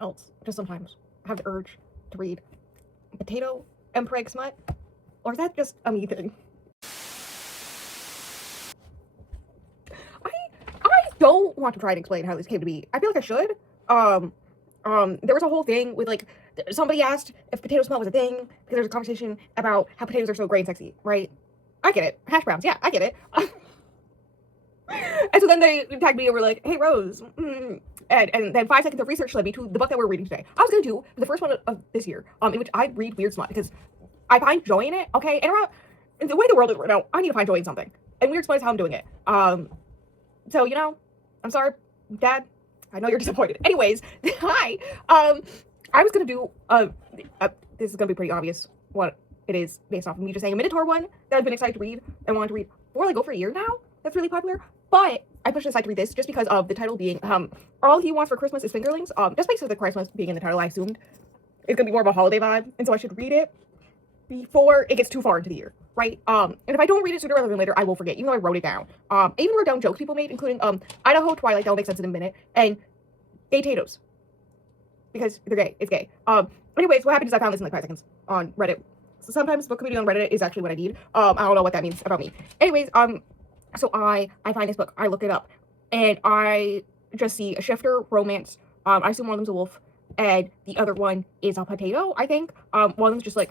else just sometimes have the urge to read potato mpreg smut, or is that just a me thing? I don't want to try and explain how this came to be. I feel like I should. There was a whole thing with like somebody asked if potato smut was a thing because there was a conversation about how potatoes are so gray and sexy, right? I get it. Hash browns, yeah, I get it. And so then they tagged me and were like, "Hey Rose," and then 5 seconds of research led me to the book that we're reading today. I was going to do the first one of this year, in which I read weird smut because I find joy in it. Okay, and around the way the world is right now, I need to find joy in something, and weird smut is how I'm doing it. So you know, I'm sorry, Dad. I know you're disappointed. Anyways, I was gonna do this is gonna be pretty obvious what it is based off of me just saying a Minotaur one that I've been excited to read and wanted to read for like over a year now. That's really popular. But I pushed aside to read this just because of the title being all he wants for Christmas is fingerlings. Just because of the Christmas being in the title, I assumed it's gonna be more of a holiday vibe, and so I should read it before it gets too far into the year, right? And if I don't read it sooner rather than later, I will forget, even though I wrote it down. I even wrote down jokes people made, including Idaho Twilight, that'll make sense in a minute, and gay potatoes. Because they're gay. It's gay. Anyways, what happened is I found this in like 5 seconds on Reddit. So sometimes book community on Reddit is actually what I need. I don't know what that means about me. Anyways, so I find this book, I look it up, and I just see a shifter, romance. I assume one of them's a wolf, and the other one is a potato, I think. One of them's just like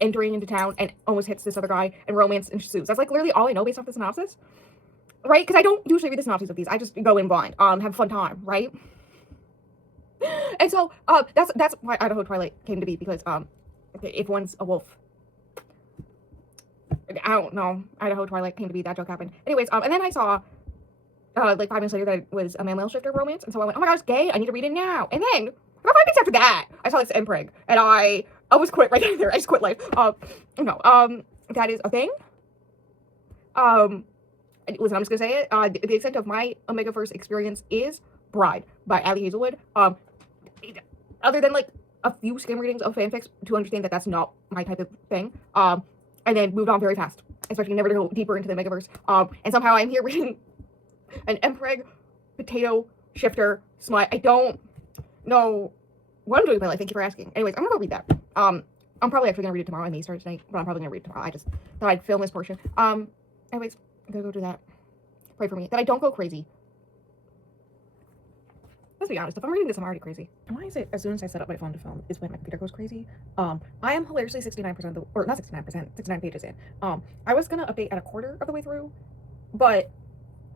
entering into town and almost hits this other guy, and romance ensues. That's like literally all I know based off the synopsis, right? Because I don't usually read the synopsis of these. I just go in blind, have a fun time, right? And so that's why Idaho Twilight came to be, because if one's a wolf, I don't know, Idaho Twilight came to be, that joke happened. Anyways, and then I saw like 5 minutes later that it was a man-male shifter romance, and so I went, oh my god, it's gay, I need to read it now. And then about 5 minutes after that, I saw this mpreg, and I almost quit right there. I just quit life. That is a thing. Listen, I'm just gonna say it. The extent of my Omegaverse experience is Bride by Ali Hazelwood. Other than like a few skim readings of fanfics to understand that that's not my type of thing. And then moved on very fast, especially never to go deeper into the Omegaverse. And somehow I'm here reading an mpreg potato shifter smut. I don't know what I'm doing with my life. Thank you for asking. Anyways, I'm gonna go read that. I'm probably actually gonna read it tomorrow. I may start tonight, but I'm probably gonna read it tomorrow. I just thought I'd film this portion. Anyways, I'm gonna go do that. Pray for me that I don't go crazy. Let's be honest, if I'm reading this, I'm already crazy. Why is it as soon as I set up my phone to film is when my computer goes crazy? I am hilariously 69% or not 69%, 69 pages in. I was gonna update at a quarter of the way through, but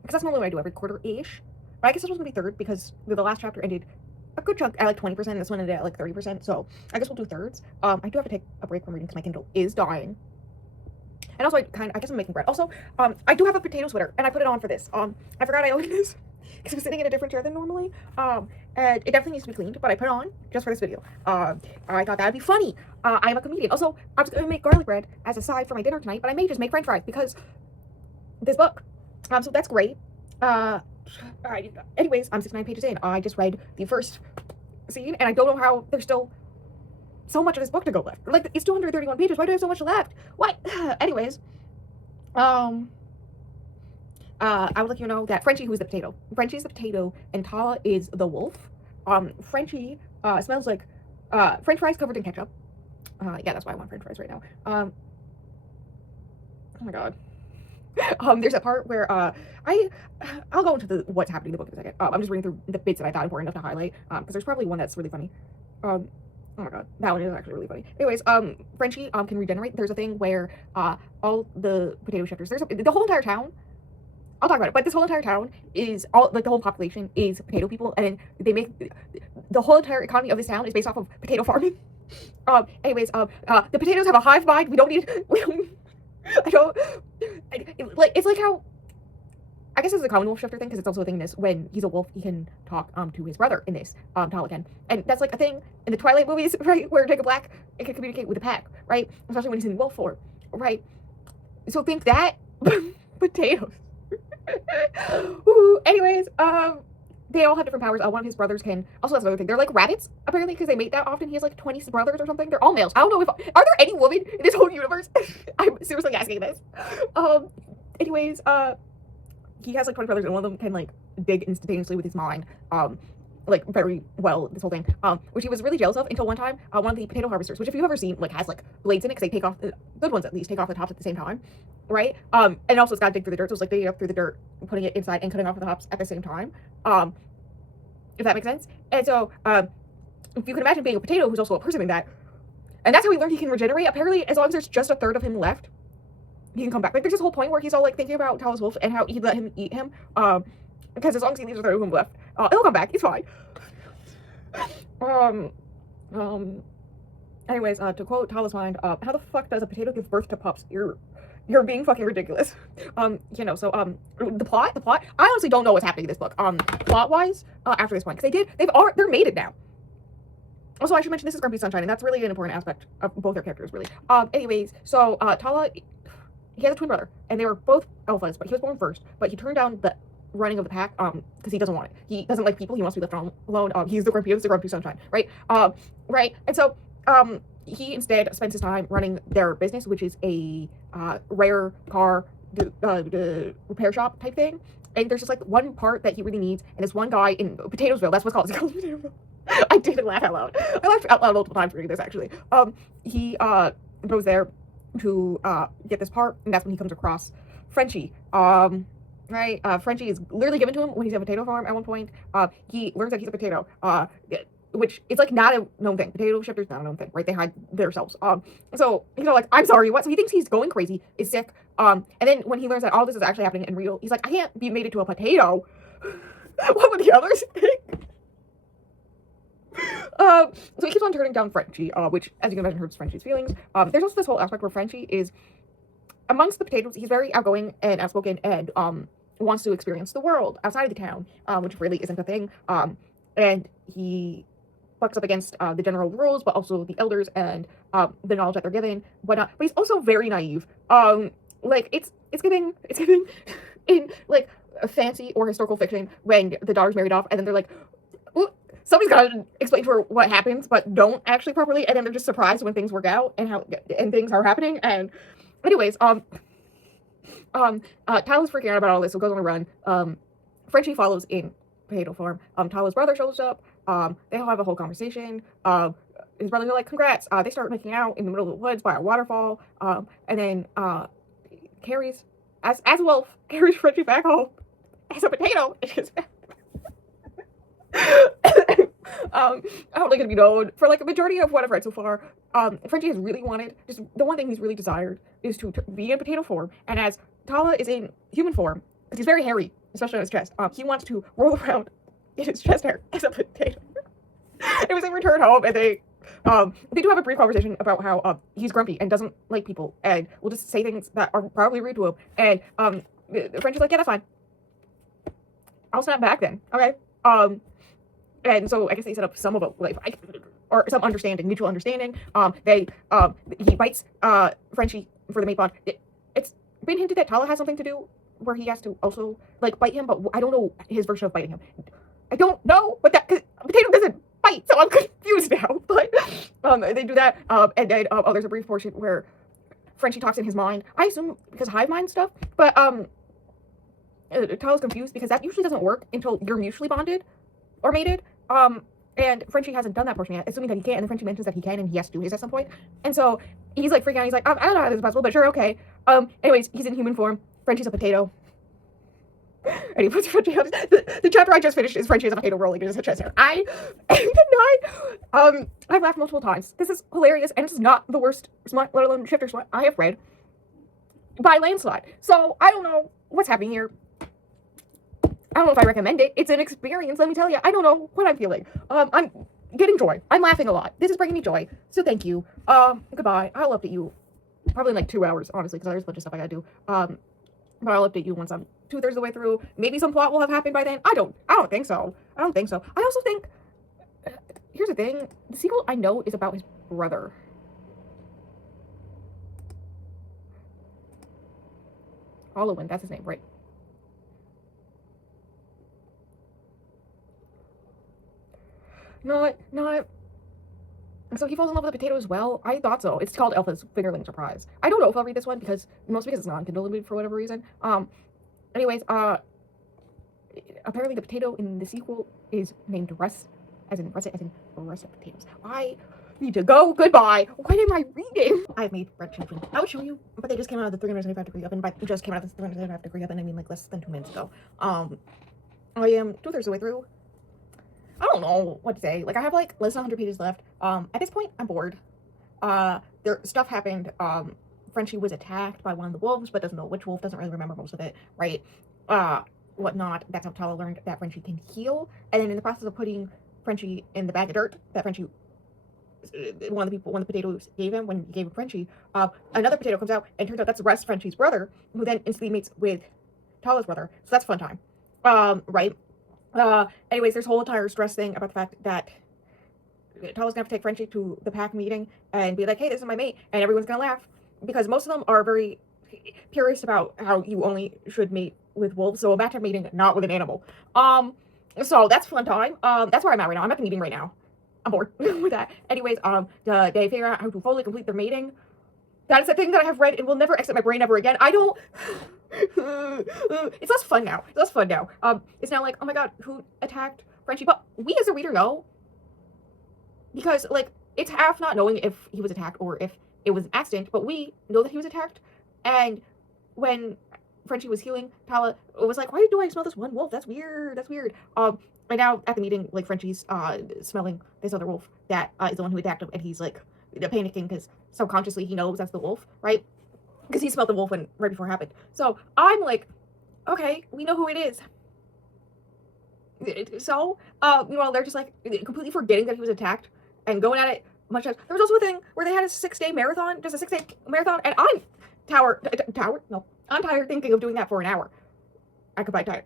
because that's normally what I do, every quarter-ish. But I guess this was gonna be third because the last chapter ended a good chunk at like 20%, and this one ended at like 30%, so I guess we'll do thirds. I do have to take a break from reading because my Kindle is dying. And also, I guess I'm making bread. Also, I do have a potato sweater, and I put it on for this. I forgot I owned this because I'm sitting in a different chair than normally. And it definitely needs to be cleaned, but I put it on just for this video. I thought that'd be funny. I'm a comedian. Also, I was gonna make garlic bread as a side for my dinner tonight, but I may just make French fries because this book. So that's great. Anyways, I'm 69 pages in. I just read the first scene, and I don't know how there's still so much of this book to go left. Like, it's 231 pages. Why do I have so much left? What? Anyways, I would like you to know that Frenchie, who's the potato? Frenchie's the potato, and Tala is the wolf. Frenchie smells like French fries covered in ketchup. Yeah, that's why I want French fries right now. Oh my god. There's a part where I'll go into what's happening in the book in a second. I'm just reading through the bits that I thought important enough to highlight, because there's probably one that's really funny. Oh my god, that one is actually really funny. Anyways, Frenchie can regenerate. There's a thing where all the potato shifters, the whole entire town, I'll talk about it, but this whole entire town is the whole population is potato people, and then they make the whole entire economy of this town is based off of potato farming. Anyways, the potatoes have a hive mind. We don't need it's like how, I guess it's a common wolf shifter thing, because it's also a thing in this, when he's a wolf, he can talk to his brother in this, Talican. And that's like a thing in the Twilight movies, right, where Jacob Black can communicate with the pack, right? Especially when he's in wolf form, right? So think that, potatoes. Ooh, anyways, they all have different powers. One of his brothers can, also that's another thing, they're like rabbits, apparently, because they mate that often. He has like 20 brothers or something. They're all males. I don't know are there any women in this whole universe? I'm seriously asking this. Anyways, he has like 20 brothers, and one of them can like dig instantaneously with his mind. like very well this whole thing, which he was really jealous of until one time, one of the potato harvesters, which if you've ever seen, like has like blades in it because they take off good ones at least take off the tops at the same time, right? And also it's got to dig through the dirt, so it's like digging up through the dirt, putting it inside, and cutting off the tops at the same time. If that makes sense. And so if you can imagine being a potato who's also a person in that, and that's how he learned he can regenerate. Apparently, as long as there's just a third of him left, he can come back. Like there's this whole point where he's all like thinking about Talos Wolf and how he let him eat him, because as long as he leaves a third of him left, it'll come back. It's fine. Anyways, to quote Talos Mind, how the fuck does a potato give birth to pups? You're being fucking ridiculous. You know, so the plot, I honestly don't know what's happening in this book. Plot wise, after this point, because they're mated now. Also, I should mention this is Grumpy Sunshine, and that's really an important aspect of both their characters, really. Anyways, so Tala, he has a twin brother, and they were both alphas, but he was born first. But he turned down the running of the pack, because he doesn't want it. He doesn't like people. He wants to be left alone. He's the Grumpy Sunshine, right? Right. And so, he instead spends his time running their business, which is a rare car repair shop type thing. And there's just like one part that he really needs, and this one guy in Potatoesville. That's what's called. It's called Potatoesville. I didn't laugh out loud. I laughed out loud multiple times reading this, actually. He goes there to get this part, and that's when he comes across Frenchie. Right? Frenchie is literally given to him when he's at a potato farm at one point. He learns that he's a potato, which it's like not a known thing. Potato shifters not a known thing, right? They hide themselves. So he's all like, I'm sorry, what? So he thinks he's going crazy, is sick. And then when he learns that all this is actually happening and real, he's like, I can't be made into a potato. What would the others think? So he keeps on turning down Frenchie, which, as you can imagine, hurts Frenchie's feelings. There's also this whole aspect where Frenchie is, amongst the potatoes, he's very outgoing and outspoken and wants to experience the world outside of the town, which really isn't a thing. And he bucks up against the general rules, but also the elders and the knowledge that they're given, whatnot. But he's also very naive. Like it's giving in like a fancy or historical fiction when the daughter's married off, and then they're like, somebody's got to explain to her what happens, but don't actually properly, and then they're just surprised when things work out and things are happening. And anyways, Tyler's freaking out about all this, so goes on a run. Frenchie follows in potato farm. Tyler's brother shows up. They all have a whole conversation. His brothers are like, congrats. They start making out in the middle of the woods by a waterfall. And then carries, as a wolf, carries Frenchie back home as a potato. I'm only gonna be known for like a majority of what I've read so far. Frenchie has really wanted, just the one thing he's really desired is to be in potato form, and as Tala is in human form, because he's very hairy, especially on his chest, he wants to roll around in his chest hair as a potato. It was a return home, and they do have a brief conversation about how he's grumpy and doesn't like people, and will just say things that are probably rude to him. And Frenchie's like, yeah, that's fine. I'll snap back then. Okay. And so I guess they set up some of a like, or some understanding, mutual understanding. He bites Frenchie for the mate bond. It's been hinted that Tala has something to do where he has to also like bite him, but I don't know his version of biting him. I don't know what that, because potato doesn't bite, so I'm confused now. But they do that, and then there's a brief portion where Frenchie talks in his mind. I assume because hive mind stuff, but Tala's confused because that usually doesn't work until you're mutually bonded or mated. And Frenchie hasn't done that portion yet, assuming that he can, and then Frenchie mentions that he can and he has to do his at some point. And so he's like freaking out, he's like, I don't know how this is possible, but sure, okay. Anyways, he's in human form. Frenchie's a potato. And he puts Frenchie on the chapter I just finished is Frenchie as a potato rolling in his chest hair. I've laughed multiple times. This is hilarious, and this is not the worst smut, let alone shifter smut I have read by landslide. So I don't know what's happening here. I don't know if I recommend it. It's an experience, let me tell you. I don't know what I'm feeling. I'm getting joy. I'm laughing a lot. This is bringing me joy. So thank you. Goodbye. I'll update you probably in like 2 hours, honestly, because there's a bunch of stuff I gotta do. But I'll update you once I'm 2/3 of the way through. Maybe some plot will have happened by then. I don't think so. I also think, here's the thing. The sequel I know is about his brother. Halloween, that's his name, right? Not. So he falls in love with a potato as well? I thought so. It's called Elfa's Fingerling Surprise. I don't know if I'll read this one because it's not Kindle limited for whatever reason. Anyways, apparently the potato in the sequel is named Russ, as in russet, as in russet potatoes. I need to go. Goodbye. What am I reading? I've made bread children. I would show you, but they just came out of the 375-degree oven. By just came out of the 375-degree oven, I mean like less than 2 minutes ago. I am 2/3 of the way through. I don't know what to say. Like, I have like less than 100 pages left. At this point, I'm bored. There stuff happened. Frenchie was attacked by one of the wolves, but doesn't know which wolf. Doesn't really remember most of it, right? Whatnot. That's how Tala learned that Frenchie can heal. And then in the process of putting Frenchie in the bag of dirt that Frenchie, one of the potatoes gave him when he gave him Frenchie, another potato comes out and turns out that's Russ, Frenchie's brother, who then instantly mates with Tala's brother. So that's a fun time. Right? Anyways, there's a whole entire stress thing about the fact that Tala's gonna have to take Frenchie to the pack meeting and be like, hey, this is my mate, and everyone's gonna laugh because most of them are very purist about how you only should mate with wolves. So imagine mating not with an animal. So that's a fun time. That's where I'm at right now. I'm at the meeting right now. I'm bored with that. Anyways, they figure out how to fully complete their mating. That is a thing that I have read and will never exit my brain ever again. I don't. It's less fun now. It's less fun now. It's now like, oh my god, who attacked Frenchie? But we as a reader know, because like it's half not knowing if he was attacked or if it was an accident. But we know that he was attacked. And when Frenchie was healing, Tala was like, why do I smell this one wolf? That's weird. That's weird. And now at the meeting, like Frenchie's smelling this other wolf that is the one who attacked him, and he's like panicking because subconsciously he knows that's the wolf, right? Because he smelled the wolf right before it happened. So I'm like, okay, we know who it is. So, they're just like completely forgetting that he was attacked and going at it much as there was also a thing where they had a 6-day marathon, just a 6-day marathon, and I'm tired thinking of doing that for an hour. I could buy tired.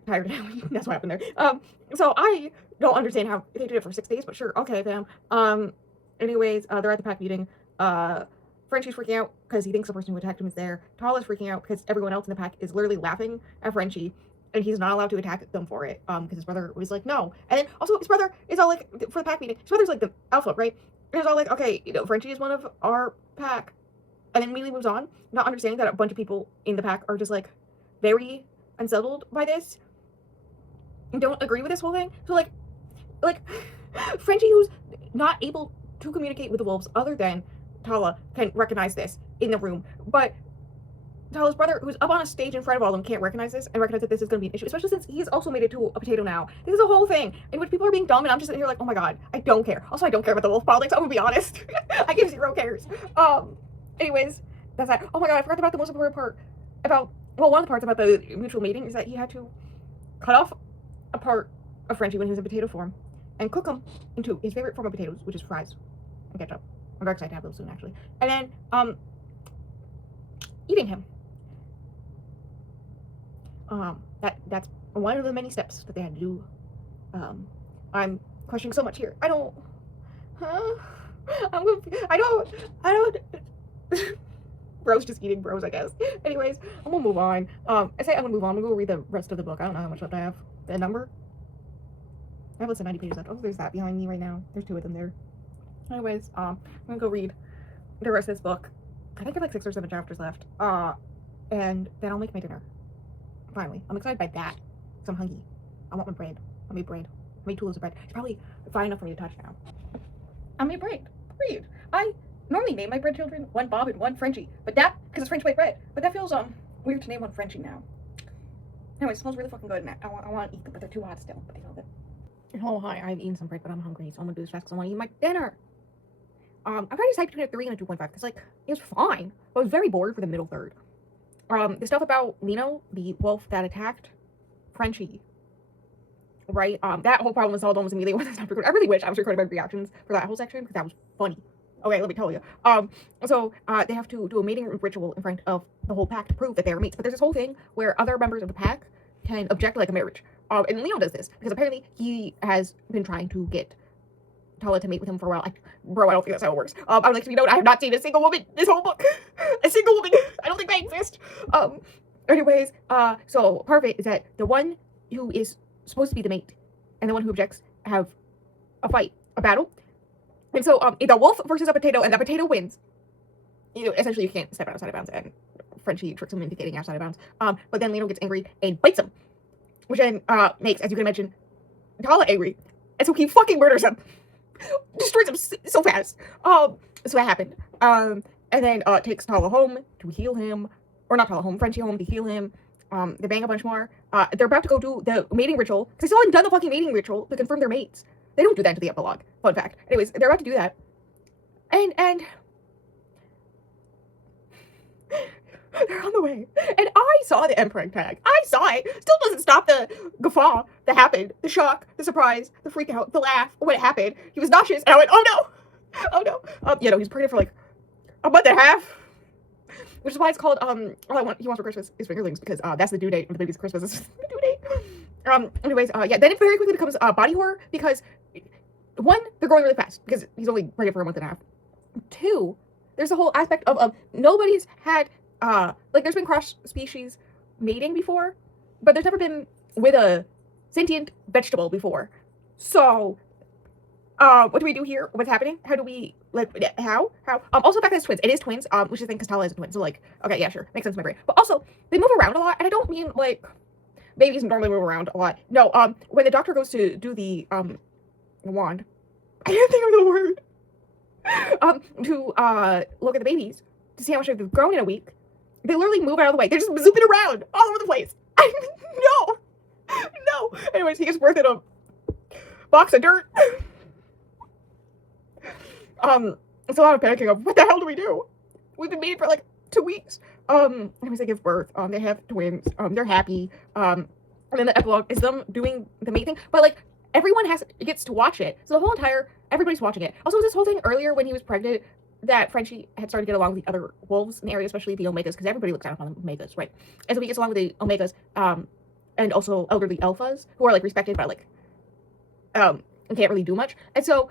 That's what happened there. So I don't understand how they did it for 6 days, but sure, okay, fam. Anyways, they're at the pack meeting. Frenchie's freaking out because he thinks the person who attacked him is there. Tala's freaking out because everyone else in the pack is literally laughing at Frenchie, and he's not allowed to attack them for it. Because his brother was like, no. And then also his brother is all like, for the pack meeting, his brother's like the alpha, right? And he's all like, okay, Frenchie is one of our pack. And then immediately moves on, not understanding that a bunch of people in the pack are just like very unsettled by this and don't agree with this whole thing. So like Frenchie, who's not able to communicate with the wolves other than Tala, can recognize this in the room, but Tala's brother, who's up on a stage in front of all of them, can't recognize this and recognize that this is going to be an issue, especially since he's also made it to a potato now. This is a whole thing in which people are being dumb, and I'm just sitting here like, oh my god, I don't care. Also, I don't care about the wolf politics, I'm gonna be honest. I give 0 cares. Anyways, that's that. Oh my god, I forgot about the most important part about, well, one of the parts about the mutual mating is that he had to cut off a part of Frenchie when he was in potato form and cook him into his favorite form of potatoes, which is fries and ketchup. I'm very excited to have those soon, actually. And then, eating him. That's one of the many steps that they had to do. I'm questioning so much here. I don't, Bro's just eating bros, I guess. Anyways, I'm gonna move on. I say I'm gonna move on. I'm gonna go read the rest of the book. I don't know how much left I have. The number? I have less than 90 pages left. Oh, there's that behind me right now. There's 2 of them there. Anyways, I'm gonna go read the rest of this book. I think I have like 6 or 7 chapters left. And then I'll make my dinner. Finally. I'm excited by that. Because I'm hungry. I want my bread. I made bread. I made 2 loaves of bread. It's probably fine enough for me to touch now. I made bread. Bread. I normally name my bread children one Bob and one Frenchie. But that, because it's French white bread. But that feels weird to name one Frenchie now. Anyway, it smells really fucking good, and I want to eat them, but they're too hot still. But they smell good. Oh, hi. I've eaten some bread, but I'm hungry, so I'm gonna do this fast because I want to eat my dinner. I tried to decide between a 3 and a 2.5 because, like, it was fine, but I was very bored for the middle third. The stuff about Lino, the wolf that attacked Frenchie, right? That whole problem was solved almost immediately when I stopped recording. I really wish I was recording my reactions for that whole section because that was funny. Okay, let me tell you. So they have to do a mating ritual in front of the whole pack to prove that they're mates. But there's this whole thing where other members of the pack can object like a marriage. And Lino does this because apparently he has been trying to get Tala to mate with him for a while. I don't think that's how it works. I would like to be known, I have not seen a single woman this whole book. A single woman. I don't think they exist. Anyways, so part of it is that the one who is supposed to be the mate and the one who objects have a fight, a battle. And so it's a wolf versus a potato, and the potato wins. Essentially you can't step outside of bounds, and Frenchie tricks him into getting outside of bounds. But then Lino gets angry and bites him. which then makes, as you can imagine, Tala angry, and so he fucking murders him, destroys him so fast. So that happened. And then takes Tala home to heal him, or not Tala home, Frenchie home to heal him. They bang a bunch more. They're about to go do the mating ritual because they still haven't done the fucking mating ritual to confirm their mates. They don't do that to the epilogue. Fun fact. Anyways, they're about to do that, and they're on the way. And I saw the mpreg tag. I saw it. Still doesn't stop the guffaw that happened, the shock, the surprise, the freak out, the laugh when it happened. He was nauseous, and I went, oh no, oh no. You know, he's pregnant for like a month and a half. Which is why it's called, all he wants for Christmas is fingerlings, because that's the due date of the baby's Christmas. Is the due date. Anyways, yeah, then it very quickly becomes body horror, because, one, they're growing really fast, because he's only pregnant for a month and a half. Two, there's the whole aspect of nobody's had, like, there's been cross-species mating before, but there's never been with a sentient vegetable before. So, what do we do here? What's happening? How do we, like, how? Also, the fact that it's twins. It is twins, which is the thing, because Tala is a twin. So, like, okay, yeah, sure. Makes sense in my brain. But also, they move around a lot, and I don't mean, like, babies normally move around a lot. No, when the doctor goes to do the, wand, I can't think of the word, to, look at the babies, to see how much they've grown in a week, they literally move out of the way. They're just zooming around all over the place. No. Anyways, he gives birth in a box of dirt. It's a lot of panicking of what the hell do we do? We've been mating for like 2 weeks. Anyways, they give birth. They have twins. They're happy. And then the epilogue is them doing the mating. But like everyone gets to watch it. So the whole everybody's watching it. Also, this whole thing earlier when he was pregnant that Frenchie had started to get along with the other wolves in the area, especially the Omegas, because everybody looks down upon the Omegas, right? And so he gets along with the Omegas, and also elderly alphas who are like respected by like, and can't really do much. And so,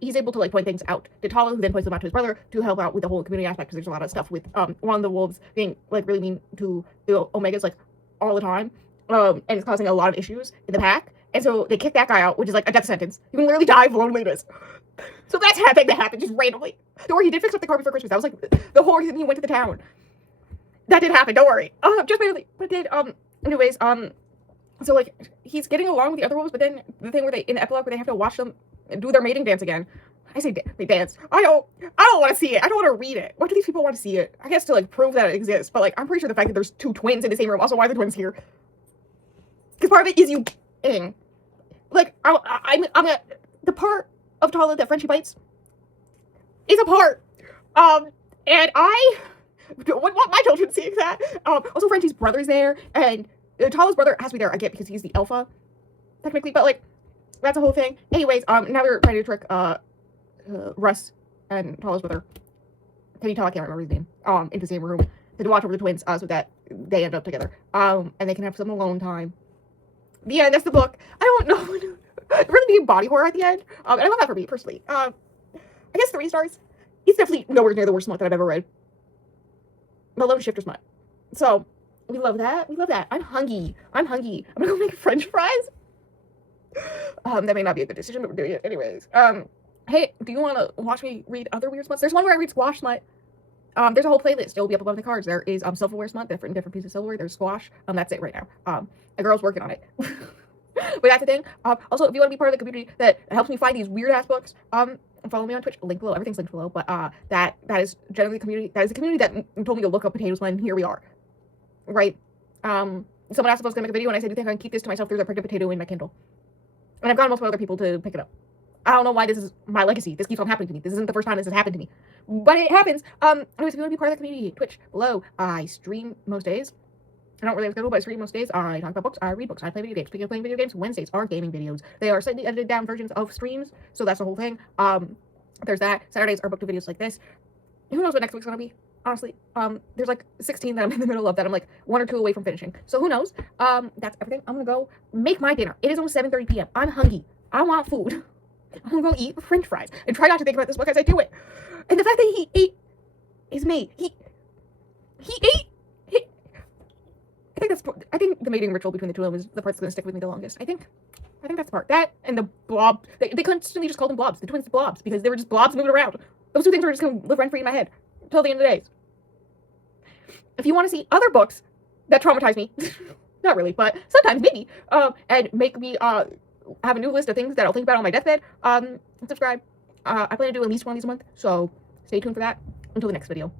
he's able to like point things out to Tala, who then points them out to his brother to help out with the whole community aspect, because there's a lot of stuff with one of the wolves being like really mean to the Omegas like all the time, and it's causing a lot of issues in the pack. And so they kick that guy out, which is like a death sentence. You can literally die of loneliness. So that's a thing that happened just randomly. Don't worry, he did fix up the car before Christmas. That was like the whole reason he went to the town. That did happen. Don't worry. Just barely, but it did. Anyways, so like he's getting along with the other wolves, but then the thing where they in the epilogue where they have to watch them do their mating dance again. I say they dance. I don't want to see it. I don't want to read it. Why do these people want to see it? I guess to like prove that it exists. But like I'm pretty sure the fact that there's 2 twins in the same room. Also, why are the twins here? Because part of it is you eating. Like I'm the part of Tala that Frenchie bites is a part. And I don't want my children seeing that. Also Frenchie's brother's there, and Tala's brother has to be there. I get because he's the alpha, technically, but like that's a whole thing. Anyways, now they're trying to trick Russ and Tala's brother. Tala, I can't remember his name. Into the same room to watch over the twins, so that they end up together. And they can have some alone time. The end. That's the book. I don't know. It really being body horror at the end. And I love that for me personally. I guess 3 stars. It's definitely nowhere near the worst smut that I've ever read. The lone shifter smut. So we love that. I'm hungry. I'm gonna go make French fries. That may not be a good decision, but we're doing it anyways. Hey, do you want to watch me read other weird smuts? There's one where I read squash smut. There's a whole playlist. It will be up above the cards. There is silverware smut, different pieces of silverware. There's squash. That's it right now. A girl's working on it. But that's the thing. Also, if you want to be part of the community that helps me find these weird ass books, follow me on Twitch. Link below. Everything's linked below. But that is generally the community. That is the community that told me to look up potatoes when here we are. Right. Someone asked if I was gonna make a video, and I said, "Do you think I can keep this to myself? There's a pregnant potato in my Kindle." And I've gotten multiple other people to pick it up. I don't know why this is my legacy. This keeps on happening to me. This isn't the first time this has happened to me, but it happens. Anyways, if you want to be part of the community, Twitch below. I stream most days. I don't really have a schedule, but I stream most days. I talk about books. I read books. I play video games. Speaking of playing video games, Wednesdays are gaming videos. They are slightly edited down versions of streams, so that's the whole thing. There's that. Saturdays are book to videos like this. Who knows what next week's gonna be? Honestly, there's like 16 that I'm in the middle of that I'm like 1 or 2 away from finishing. So who knows? That's everything. I'm gonna go make my dinner. It is almost 7:30 p.m. I'm hungry. I want food. I'm gonna go eat French fries and try not to think about this book as I do it. And the fact that he ate his mate. He ate. I think the mating ritual between the two of them is the part that's gonna stick with me the longest. I think that's the part. That and the blob. They constantly just called them blobs. The twins blobs because they were just blobs moving around. Those 2 things are just gonna live rent free in my head till the end of the days. If you want to see other books that traumatize me, Not really, but sometimes maybe. And make me have a new list of things that I'll think about on my deathbed. And subscribe. I plan to do at least one of these a month, so stay tuned for that. Until the next video.